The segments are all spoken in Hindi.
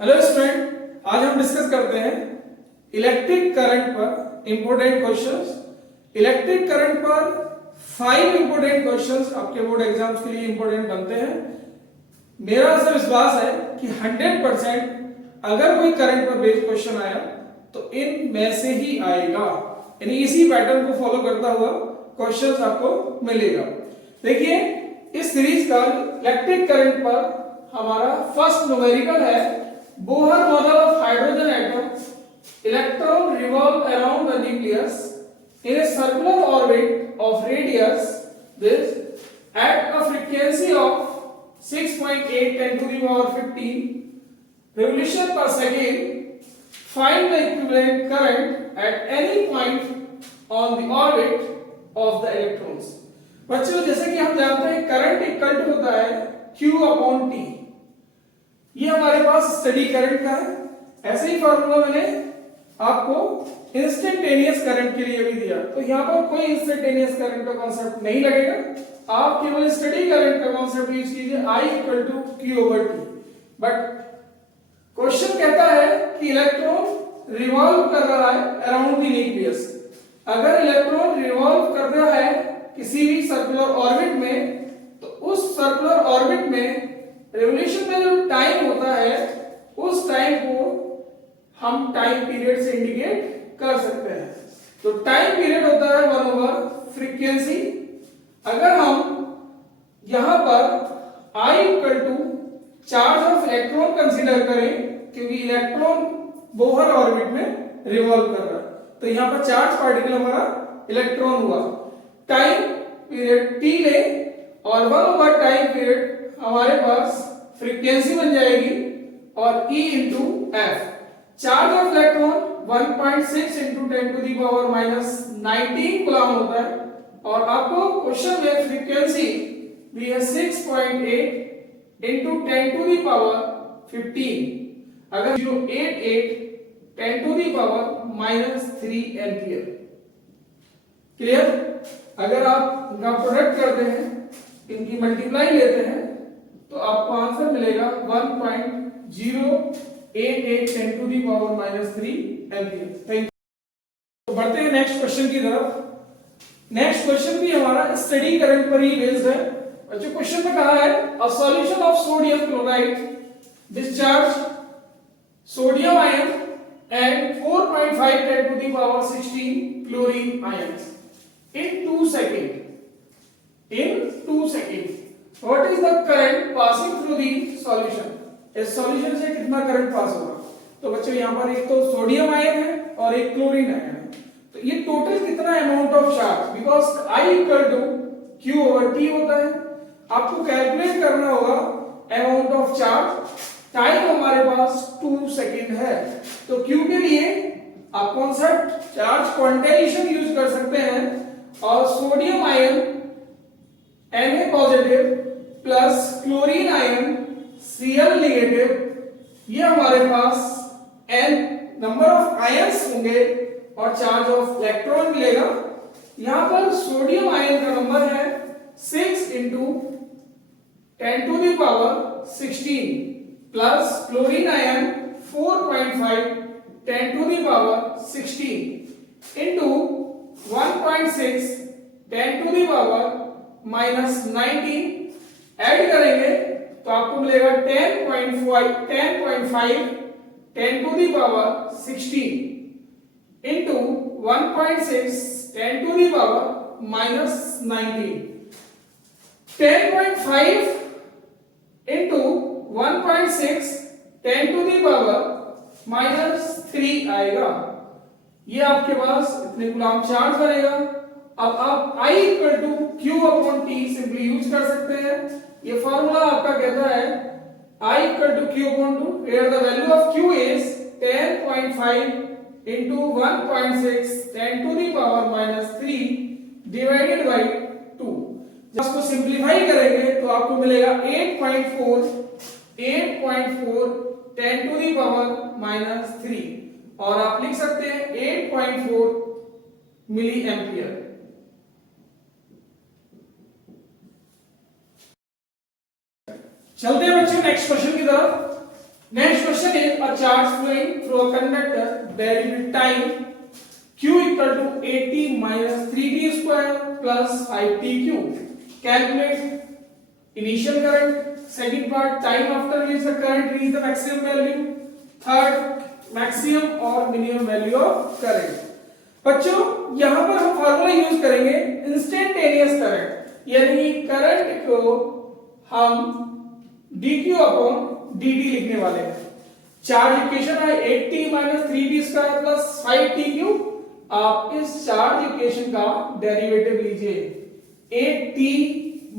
हेलो स्टूडेंट, आज हम डिस्कस करते हैं इलेक्ट्रिक करंट पर इंपोर्टेंट क्वेश्चंस। इलेक्ट्रिक करंट पर 5 इंपोर्टेंट क्वेश्चंस आपके बोर्ड एग्जाम्स के लिए इंपोर्टेंट बनते हैं। मेरा ऐसा विश्वास है कि 100% अगर कोई करंट पर बेस्ड क्वेश्चन आया तो इन में से ही आएगा, यानी इसी पैटर्न को फॉलो करता हुआ क्वेश्चंस आपको मिलेगा। देखिए, इस सीरीज का इलेक्ट्रिक करंट पर हमारा फर्स्ट न्यूमेरिकल है Bohr model of hydrogen atom. Electron revolve around the nucleus in a circular orbit of radius this at a frequency of 6.8 10 to the power 15 revolution per second. Find the equivalent current at any point on the orbit of the electrons. बच्चों, जैसे कि हम जानते हैं करंट इक्वल टू होता है Q अपॉन T। ये हमारे पास स्टडी करंट का है। ऐसे ही फॉर्मूला मैंने आपको इंस्टेंटेनियस करंट के लिए भी दिया, तो यहां पर कोई इंस्टेंटेनियस करंट का कॉन्सेप्ट नहीं लगेगा। आप केवल स्टडी करंट का कॉन्सेप्ट यूज कीजिए, I equal to Q over T। But question कहता है कि इलेक्ट्रॉन रिवॉल्व कर रहा है अराउंड द न्यूक्लियस। अगर इलेक्ट्रॉन रिवॉल्व कर रहा है किसी भी सर्कुलर ऑर्बिट में, तो उस सर्कुलर ऑर्बिट में रेवोल्यूशन में जो टाइम होता है उस टाइम को हम टाइम पीरियड से इंडिकेट कर सकते हैं। तो टाइम पीरियड होता है 1 ओवर फ्रीक्वेंसी। अगर हम यहां पर I equal to charge of electron consider करें, क्योंकि इलेक्ट्रॉन बोहर ऑर्बिट में रिवॉल्व कर रहा है, तो यहां पर चार्ज पार्टिकल हमारा इलेक्ट्रॉन हुआ। टाइम पीरियड T ले और 1 ओवर टाइम पीरियड हमारे पास फ्रीक्वेंसी बन जाएगी और E into F. Charge of electron 1.6 into 10 to the power minus 19 coulomb होता है, और आपको क्वेश्चन में फ्रीक्वेंसी दी है 6.8 इंटू 10 टू दी पावर 15। अगर 0.88 10 to the power minus 3 ampere. Clear? अगर आप इनका प्रोडक्ट करते हैं, इनकी मल्टीप्लाई लेते हैं, तो आपको आंसर मिलेगा 1.088 10 to the power minus 3 ampere. Thank you. तो बढ़ते हैं नेक्स्ट क्वेश्चन की तरफ। नेक्स्ट क्वेश्चन भी हमारा स्टडी करंट पर ही बेस्ड है। जो क्वेश्चन में कहा है a solution of sodium chloride discharge sodium ion and 4.5 10 to the power 16 chlorine ions in 2 seconds. In 2 seconds, what is the current passing through the solution? इस सॉल्यूशन से कितना करंट पास होगा? तो बच्चों, यहाँ पर एक तो सोडियम आयन है और एक क्लोरीन आयन है, तो ये टोटल कितना amount of charge, because I equal to Q over T होता है। आपको कैलकुलेट करना होगा अमाउंट ऑफ चार्ज। टाइम हमारे पास 2 सेकेंड है, तो Q के लिए आप कौन सा चार्ज क्वांटाइजेशन यूज कर सकते हैं, और sodium ion Na positive plus chlorine ion Cl negative, ये हमारे पास n नंबर ऑफ आयंस होंगे और चार्ज ऑफ इलेक्ट्रॉन मिलेगा। यहां पर सोडियम आयन का नंबर है 6 into 10 to the power 16 plus chlorine ion 4.5 10 to the power 16 into 1.6 10 to the power minus 19 add करेंगे तो आपको मिलेगा 10.5 10 to the power 16 into 1.6 10 to the power minus 19। 10.5 into 1.6 10 to the power minus 3 आएगा। ये आपके पास इतने कूलम चार्ज बनेगा। अब आप I equal to Q upon T simply use कर सकते हैं। ये फार्मूला आपका कहता है I equal to Q upon 2 where the value of Q is 10.5 into 1.6 10 to the power minus 3 divided by 2। जब इसको सिंप्लीफाई करेंगे तो आपको मिलेगा 8.4 10 टू दी पावर माइनस 3, और आप लिख सकते हैं 8.4 मिली एम्पियर। चलते हैं बच्चों नेक्स्ट क्वेश्चन की तरफ। Next question question is a charge flowing through a conductor varies with time q equal to 80 minus 3t square plus 5t cube. Calculate initial current. Second part, time after which the current reach the maximum value. Third, maximum और minimum value of current. बच्चों यहां पर हम फार्मूला यूज करेंगे इंस्टेंटेनियस करंट, यानी करंट को हम dq अपॉन dt लिखने वाले हैं। चार्ज इक्वेशन है 80 minus 3t square plus 5t cube. आप इस चार्ज इक्वेशन का डेरिवेटिव लीजिए 8t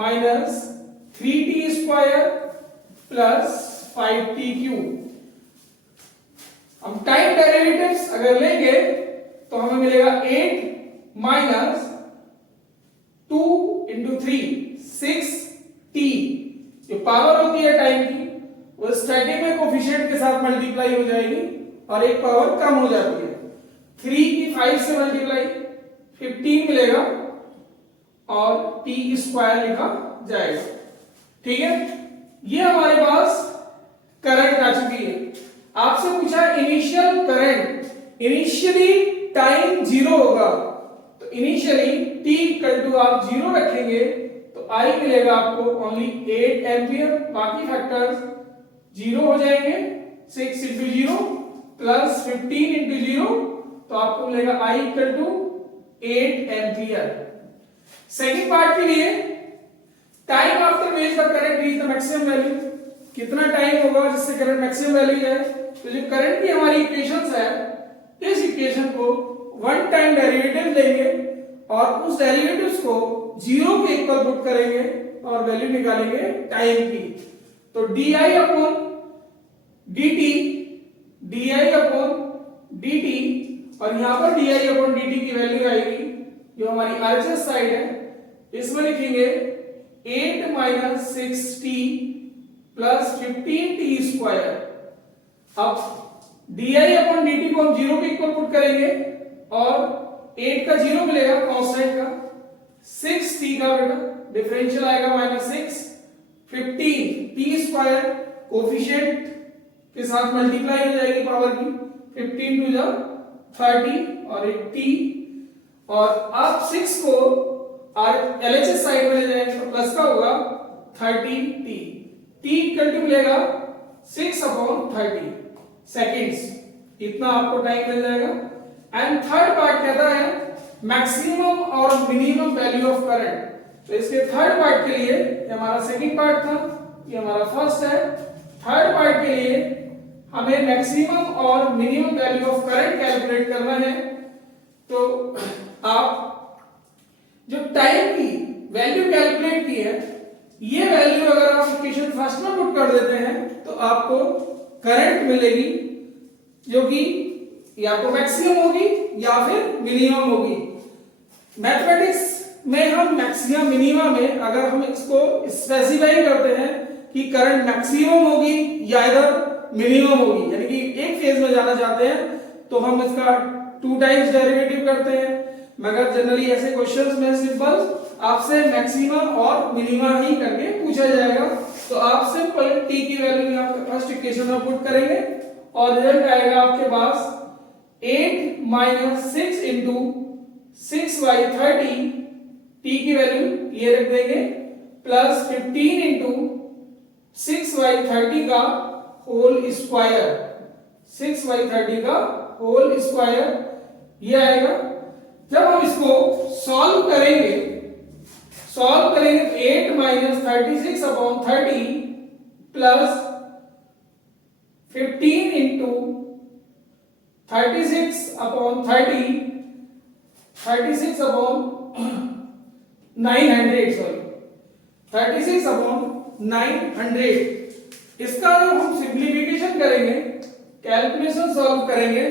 minus 3t square plus 5t cube. हम टाइम डेरिवेटिव्स अगर लेंगे तो हमें मिलेगा 8 माइनस 2 इंटू 3 6t। जो पावर होती है टाइम की वो स्टैटिक में कोफिशिएंट के साथ मल्टीप्लाई हो जाएगी और एक पावर कम हो जाती है। 3 की 5 से मल्टीप्लाई 15 मिलेगा और t स्क्वायर लिखा जाएगा। ठीक है, ये हमारे पास करंट आ चुकी है। आपसे पूछा इनिशियल करंट, इनिशियली टाइम 0 होगा तो इनिशियली t इक्वल टू आप 0 रखेंगे तो I मिलेगा आपको ओनली 8 एम्पियर। बाकी फैक्टर्स 0 हो जाएंगे। 6 इंटू 0 प्लस 15 इंटू 0 तो आपको मिलेगा I equal to 8 ampere. Second part के लिए time after which the current reach the maximum value, कितना टाइम होगा जिससे करंट मैक्सिमम वैल्यू जाए। तो जो करंट की हमारी इक्वेशंस है, इस इक्वेशन को वन टाइम डेरिवेटिव लेंगे और उस डेरिवेटिव्स को 0 के इक्वल पुट करेंगे और वैल्यू निकालेंगे टाइम की। तो di upon dt, di upon dt और यहां पर di अपॉन dt की वैल्यू आएगी जो हमारी RHS साइड है, इसमें लिखेंगे 8 minus 6t plus 15t square. अब di अपॉन dt को हम 0 के इक्वल पुट करेंगे और 8 का 0 मिलेगा कांस्टेंट का, 6t का बेटा डिफरेंशियल आएगा माइनस 6, 15 t स्क्वायर कोफिशिएंट के साथ मल्टीप्लाई हो जाएगी पावर की, 15 टू जा 30 और एक t और आप 6 को LHS साइड में ले जाएंगे तो प्लस का होगा 30t। t इक्वल टू मिलेगा 6 अपॉन 30 सेकेंड्स, इतना आपको टाइम मिल जाएगा। एंड थर्ड पार्ट कहता है मैक्सिमम और मिनिमम वैल्यू ऑफ करंट। तो इसके थर्ड पार्ट के लिए, ये हमारा सेकंड पार्ट था, ये हमारा फर्स्ट है। थर्ड पार्ट के लिए हमें मैक्सिमम और minimum value of current calculate करना है। तो आप जो टाइम की वैल्यू कैलकुलेट की है, ये वैल्यू अगर आप इक्वेशन फर्स्ट में पुट कर देते हैं तो आपको करंट मिलेगी जो कि या तो मैक्सिमम होगी या फिर मिनिमम होगी। मैथमेटिक्स में हम मैक्सिमम मिनिमम में अगर हम इसको स्पेसिफाई करते हैं कि करंट मैक्सिमम होगी या इधर मिनिमम होगी, यानी कि एक फेज में जाना चाहते हैं तो हम इसका 2 टाइम्स डेरिवेटिव करते हैं। मगर जनरली ऐसे क्वेश्चंस में सिंपल आपसे मैक्सिमम और मिनिमम ही करके पूछा जाएगा। तो आप सिंपल t की वैल्यू यहां पे फर्स्ट इक्वेशन में पुट करेंगे और रिजल्ट आएगा आपके पास 8 माइनस 6 इंटू 6/30, t की वैल्यू ये रख देंगे प्लस 15 इंटू 6/30 का होल स्क्वायर, 6/30 का होल स्क्वायर ये आएगा। जब हम इसको सॉल्व करेंगे 8 minus 36 upon 30 plus 15 into 36 upon 30, 36 upon 900, sorry 36 upon 900। इसका जो हम सिंप्लीफिकेशन करेंगे, कैलकुलेशन सॉल्व करेंगे,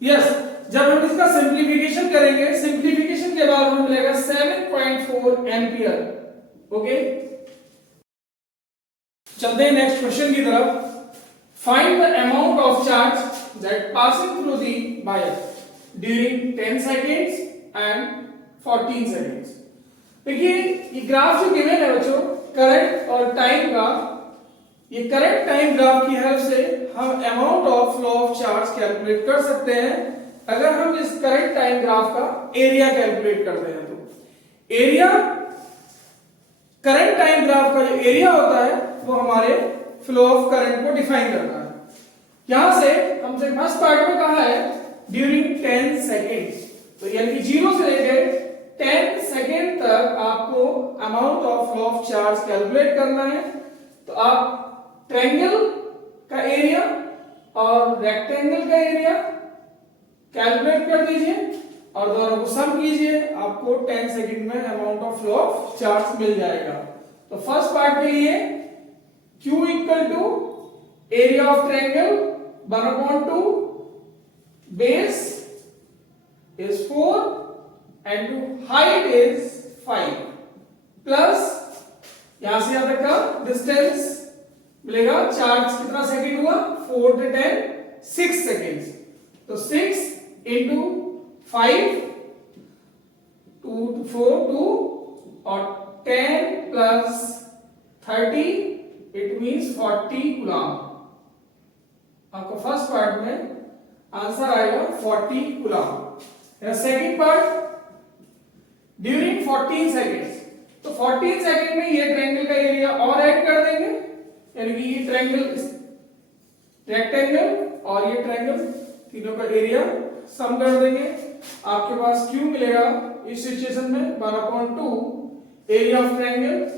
यस जब हम इसका सिंप्लीफिकेशन करेंगे, सिंप्लीफिकेशन के बाद हमें मिलेगा 7.4 एम्पियर। ओके, चलते हैं नेक्स्ट क्वेश्चन की तरफ। Find the amount of charge that passing through the wire. During 10 seconds and 14 seconds. देखिए ये ग्राफ जो गिवन है बच्चों, करंट और टाइम ग्राफ, ये करंट टाइम ग्राफ की हेल्प से हम amount of flow of charge calculate कर सकते हैं। अगर हम इस करंट टाइम ग्राफ का एरिया कैलकुलेट करते हैं तो एरिया, करंट टाइम ग्राफ का जो एरिया होता है वो हमारे फ्लो ऑफ करंट को डिफाइन करता है। यहां से हमसे फर्स्ट पार्ट में कहा है ड्यूरिंग 10 सेकेंड्स, तो यानी कि 0 से लेकर 10 सेकेंड तक आपको amount of flow of charge calculate करना है। तो आप ट्रायंगल का एरिया और रेक्टेंगल का एरिया कैलकुलेट कर दीजिए और दोनों को सम कीजिए, आपको 10 सेकंड में amount of flow of charge मिल जाएगा। तो फर्स्ट पार्ट के लिए Q equal to area of triangle 1/2, base is 4 and height is 5 plus यहां से यहां तक का डिस्टेंस मिलेगा। चार्ज कितना सेकंड हुआ? 4 to 10 6 सेकेंड्स। तो 6 into 5 2 to 4 2 और 10 plus 30 इट मींस 40 कूलम। आपको फर्स्ट पार्ट में आंसर आएगा 40 coulomb. Second part during 14 seconds, तो 14 सेकेंड में ये ट्रायंगल का एरिया और ऐड कर देंगे, यानी कि ये ट्रायंगल, रेक्टेंगल और ये ट्रायंगल, तीनों का एरिया सम कर देंगे। आपके पास Q मिलेगा इस सिचुएशन में 1/2 area of triangle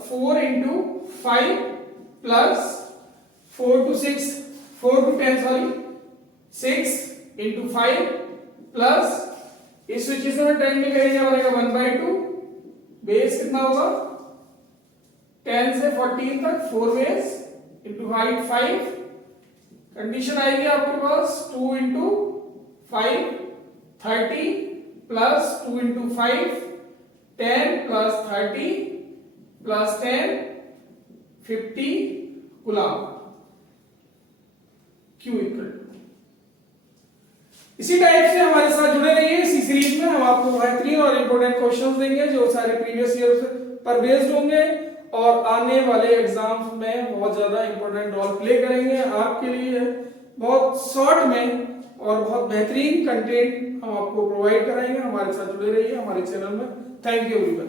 4 into 5 plus 4 to 6 4 to 10 sorry 6 into 5 plus इस सिचुएशन में ट्रायंगल का एरिया बनेगा 1/2, बेस कितना होगा 10 से 14 तक 4 बेस इंटू हाइट 5, कंडीशन आएगी आपके पास 2 into 5 30 plus 2 into 5 10 plus 30 plus 10 50 coulomb. Q equal. इसी टाइप से हमारे साथ जुड़े रहिए। इसी सीरीज में हम आपको बेहतरीन और इंपॉर्टेंट क्वेश्चंस देंगे जो सारे प्रीवियस ईयर पर बेस्ड होंगे और आने वाले एग्जाम्स में बहुत ज्यादा इंपॉर्टेंट रोल प्ले करेंगे आपके लिए। बहुत शॉर्ट में और बहुत बेहतरीन कंटेंट हम आपको प्रोवाइड कराएंगे। हमारे साथ जुड़े रहिए हमारे चैनल में। Thank you everyone.